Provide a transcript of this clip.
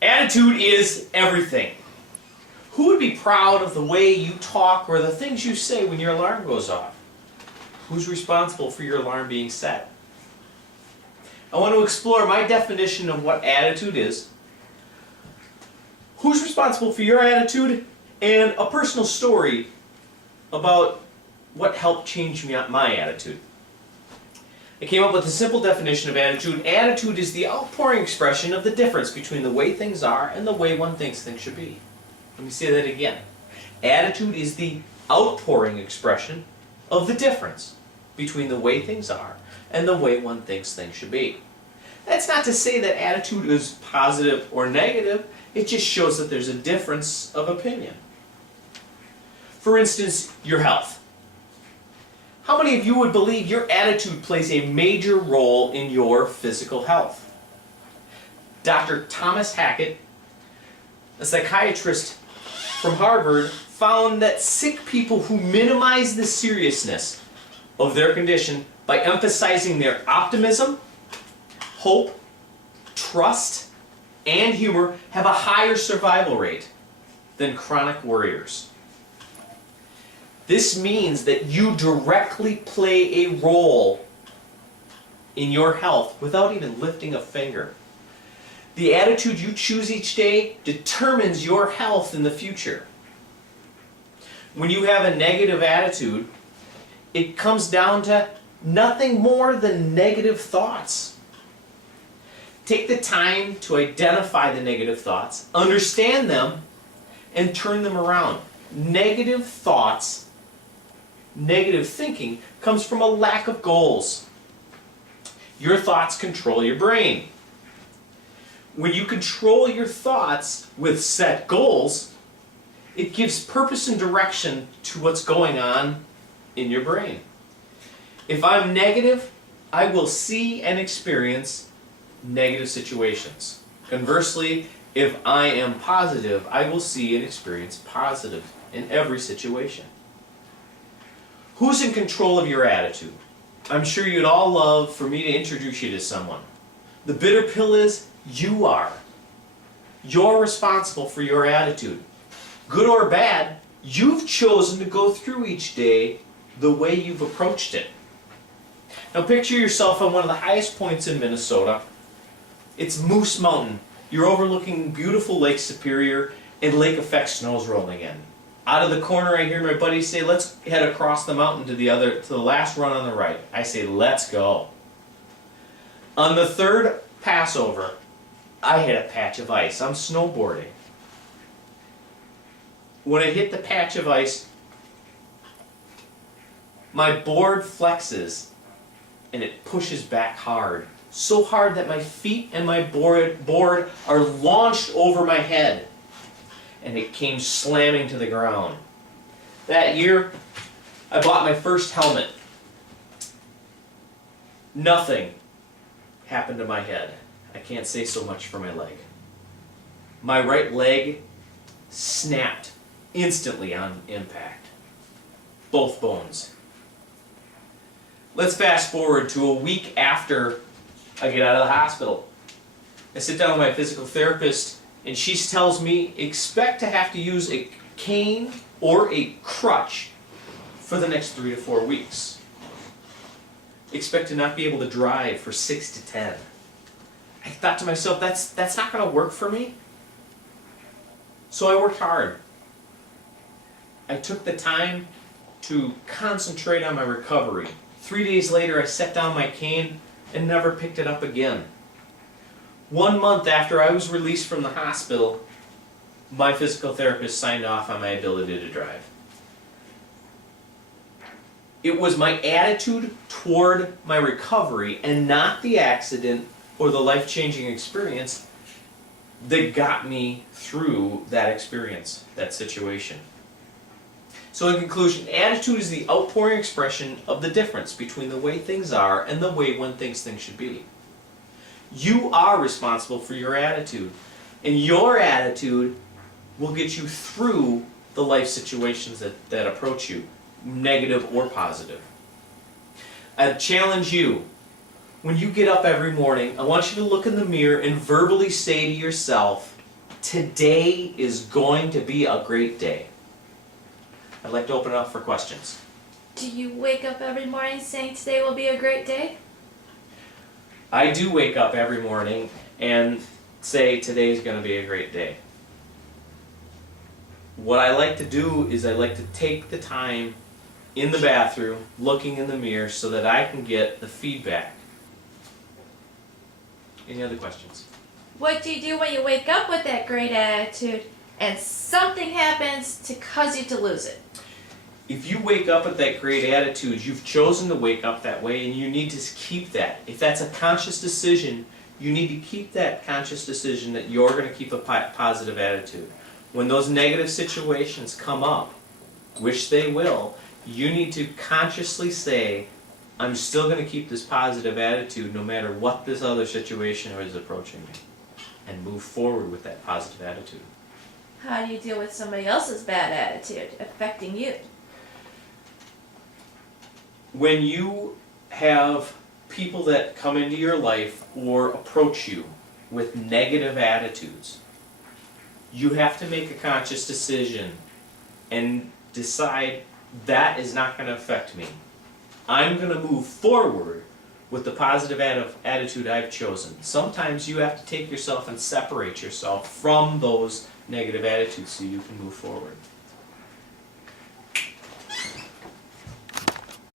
Attitude is everything. Who would be proud of the way you talk or the things you say when your alarm goes off? Who's responsible for your alarm being set? I want to explore my definition of what attitude is, who's responsible for your attitude, and a personal story about what helped change my attitude. I came up with a simple definition of attitude. Attitude is the outpouring expression of the difference between the way things are and the way one thinks things should be. Let me say that again. Attitude is the outpouring expression of the difference between the way things are and the way one thinks things should be. That's not to say that attitude is positive or negative. It just shows that there's a difference of opinion. For instance, your health. How many of you would believe your attitude plays a major role in your physical health? Dr. Thomas Hackett, a psychiatrist from Harvard, found that sick people who minimize the seriousness of their condition by emphasizing their optimism, hope, trust, and humor have a higher survival rate than chronic worriers. This means that you directly play a role in your health without even lifting a finger. The attitude you choose each day determines your health in the future. When you have a negative attitude, it comes down to nothing more than negative thoughts. Take the time to identify the negative thoughts, understand them, and turn them around. Negative thoughts, negative thinking comes from a lack of goals. Your thoughts control your brain. When you control your thoughts with set goals, it gives purpose and direction to what's going on in your brain. If I'm negative, I will see and experience negative situations. Conversely, if I am positive, I will see and experience positive in every situation. Who's in control of your attitude? I'm sure you'd all love for me to introduce you to someone. The bitter pill is you are. You're responsible for your attitude. Good or bad, you've chosen to go through each day the way you've approached it. Now picture yourself on one of the highest points in Minnesota. It's Moose Mountain. You're overlooking beautiful Lake Superior and lake effect snow's rolling in. Out of the corner I hear my buddies say, let's head across the mountain to the last run on the right. I say, let's go. On the third Passover, I hit a patch of ice. I'm snowboarding. When I hit the patch of ice, my board flexes and it pushes back hard. So hard that my feet and my board are launched over my head. And it came slamming to the ground. That year, I bought my first helmet. Nothing happened to my head. I can't say so much for my leg. My right leg snapped instantly on impact. Both bones. Let's fast forward to a week after I get out of the hospital. I sit down with my physical therapist and she tells me, expect to have to use a cane or a crutch for the next 3 to 4 weeks. Expect to not be able to drive for 6 to 10. I thought to myself, that's not going to work for me. So I worked hard. I took the time to concentrate on my recovery. 3 days later, I set down my cane and never picked it up again. 1 month after I was released from the hospital, my physical therapist signed off on my ability to drive. It was my attitude toward my recovery and not the accident or the life-changing experience that got me through that experience, that situation. So in conclusion, attitude is the outpouring expression of the difference between the way things are and the way one thinks things should be. You are responsible for your attitude, and your attitude will get you through the life situations that approach you, negative or positive. I challenge you, when you get up every morning, I want you to look in the mirror and verbally say to yourself, today is going to be a great day. I'd like to open it up for questions. Do you wake up every morning saying today will be a great day? I do wake up every morning and say today's going to be a great day. What I like to do is I like to take the time in the bathroom, looking in the mirror, so that I can get the feedback. Any other questions? What do you do when you wake up with that great attitude and something happens to cause you to lose it? If you wake up with that great attitude, you've chosen to wake up that way, and you need to keep that. If that's a conscious decision, you need to keep that conscious decision that you're going to keep a positive attitude. When those negative situations come up, which they will, you need to consciously say, I'm still going to keep this positive attitude no matter what this other situation is approaching me, and move forward with that positive attitude. How do you deal with somebody else's bad attitude affecting you? When you have people that come into your life or approach you with negative attitudes, you have to make a conscious decision and decide that is not going to affect me. I'm going to move forward with the positive attitude I've chosen. Sometimes you have to take yourself and separate yourself from those negative attitudes so you can move forward.